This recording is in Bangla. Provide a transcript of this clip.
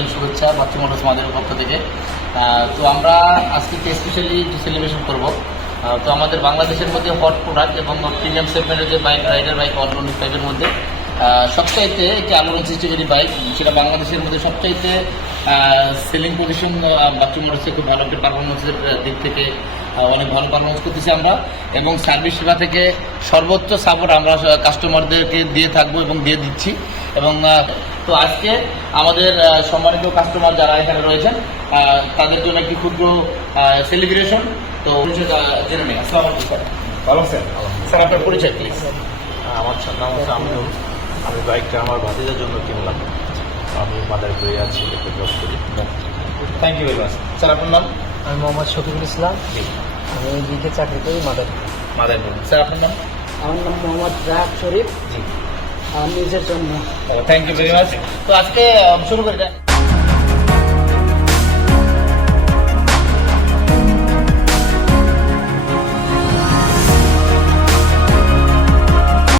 আন্তরিক শুভেচ্ছা বাচ্চু মোটরস মাদের পক্ষ থেকে। তো আমরা আজকে স্পেশালি সেলিব্রেশন করব। তো আমাদের বাংলাদেশের মধ্যে হট প্রোডাক্ট এবং প্রিমিয়াম সেগমেন্টের যে বাইক রাইডার বাইক 125-এর মধ্যে সবচাইতে একটি আলোড়ন সৃষ্টিকারী বাইক, সেটা বাংলাদেশের মধ্যে সবচাইতে সেলিং পজিশন বাচ্চু মোটরসে খুব ভালো একটা পারফরমেন্সের দিক থেকে অনেক ভালো পারফরমেন্স করতেছি আমরা, এবং সার্ভিস সেবা থেকে সর্বোচ্চ সাপোর্ট আমরা কাস্টমারদেরকে দিয়ে থাকবো এবং দিয়ে দিচ্ছি। এবং তো আজকে আমাদের সম্মানিত কাস্টমার যারা এখানে রয়েছেন তাদের জন্য একটি ক্ষুদ্র সেলিব্রেশন। তো জেনে নেই। আসসালামু আলাইকুম স্যার। ভালো স্যার। স্যার আপনার পরিচয় প্লিজ। আমার নাম হচ্ছে আমিনুল। আমি বাইকটা আমার ভাতিজার জন্য কিনলাম। আমি মাদারীপুরে আছি, একটা জব করি। Thank you very much. Sir আপনার নাম? আমি মোহাম্মদ শফিকুল ইসলাম। জি। আমি লিখে চাকরি করি মাদারীপুর। মাদারীপুর। স্যার আপনার নাম? আমার নাম মোহাম্মদ রাহাত শরীফ। জি। আমার নিজের জন্য। Thank you very much. তো আজকে শুরু করে যান।